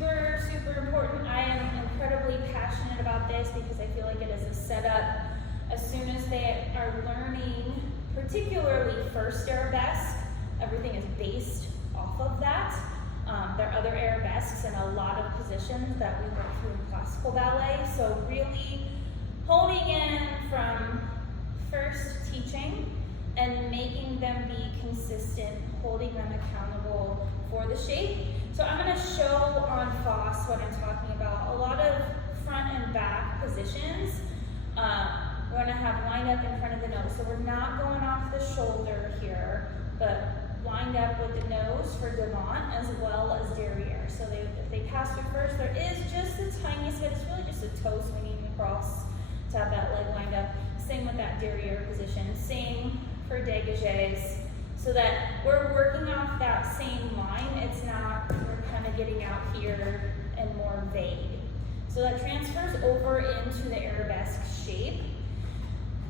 super, super important. I am incredibly passionate about this because I feel like it is a setup as soon as they are learning, particularly first arabesque. Everything is based off of that. There are other arabesques and a lot of positions that we work through in classical ballet. So really honing in from first teaching and making them be consistent, holding them accountable for the shape. So I'm going to show on FOSS what I'm talking about. A lot of front and back positions. We're going to have lined up in front of the nose. So we're not going off the shoulder here, but lined up with the nose for devant as well as derriere. So if they pass through first, there is just the tiniest bit. It's really just a toe swinging across to have that leg lined up. Same with that derriere position. Same for dégagés. So that we're working off that same line. It's not, we're kind of getting out here and more vague. So that transfers over into the arabesque shape.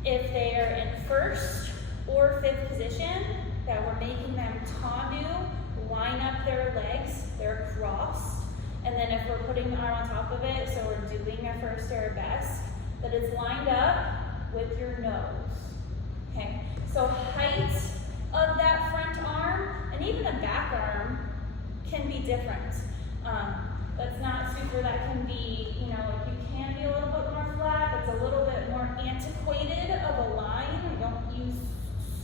If they are in first or fifth position, that we're making them tendu, line up their legs, they're crossed. And then if we're putting the arm on top of it, so we're doing a first arabesque, that it's lined up with your nose. Okay, so height of that front arm and even the back arm can be different. That's not super, that can be, you know, you can be a little bit more flat, that's a little bit more antiquated of a line. We don't use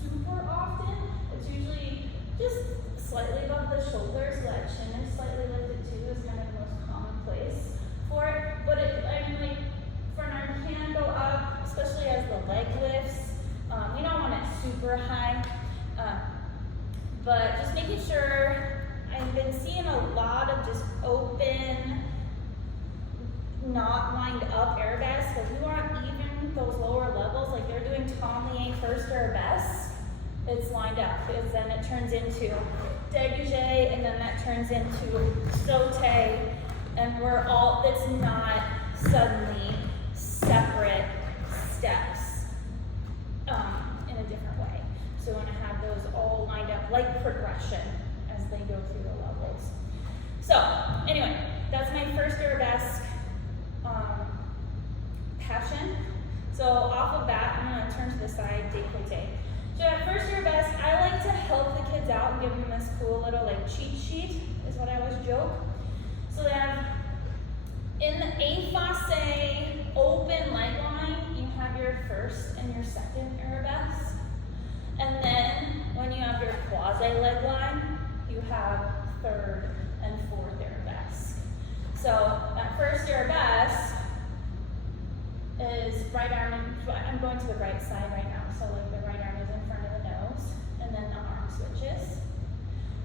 super often. It's usually just slightly above the shoulder, so that chin is slightly lifted too is kind of the most common place for it. But I mean, like, front arm can go up, especially as the leg lifts. We don't want it super high, but just making sure. I've been seeing a lot of just open, not lined up arabesque, because we want even those lower levels, like they're doing Tomlier first arabesque, it's lined up, because then it turns into dégagé, and then that turns into sauté, and we're all, it's not suddenly separate steps in a different way. So we want to have those all lined up like progression as they go through the levels. So anyway, that's my first arabesque passion. So off of that, I'm going to turn to the side, décolleté. So at first arabesque, I like to help the kids out and give them this cool little like cheat sheet, is what I always joke. So that in the effacé open leg line, you have your first and your second arabesque. And then when you have your quasi leg line, you have third and fourth arabesque. So that first arabesque is right arm, I'm going to the right side right now. So like the right arm is in front of the nose, and then the arm switches.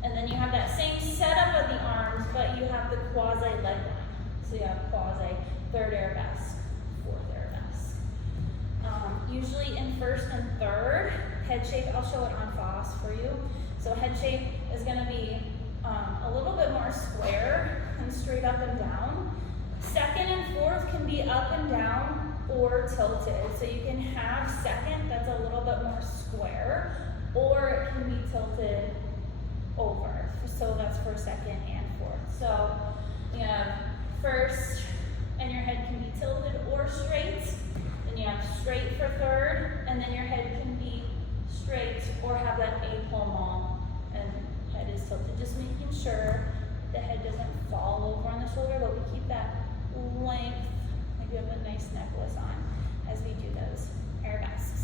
And then you have that same setup of the arms, but you have the quasi leg line. So you have quasi third arabesque, fourth arabesque. Usually in first and third, head shape, I'll show it on FOSS for you. So head shape is going to be a little bit more square and straight up and down. Second and fourth can be up and down or tilted. So you can have second that's a little bit more square, or it can be tilted over. So that's for second and fourth. So you have first, and your head can be tilted or straight. Then you have straight for third, and then your head can be straight or have that épaulement and head is tilted. Just making sure the head doesn't fall over on the shoulder, but we keep that length, like you have a nice necklace on as we do those arabesques.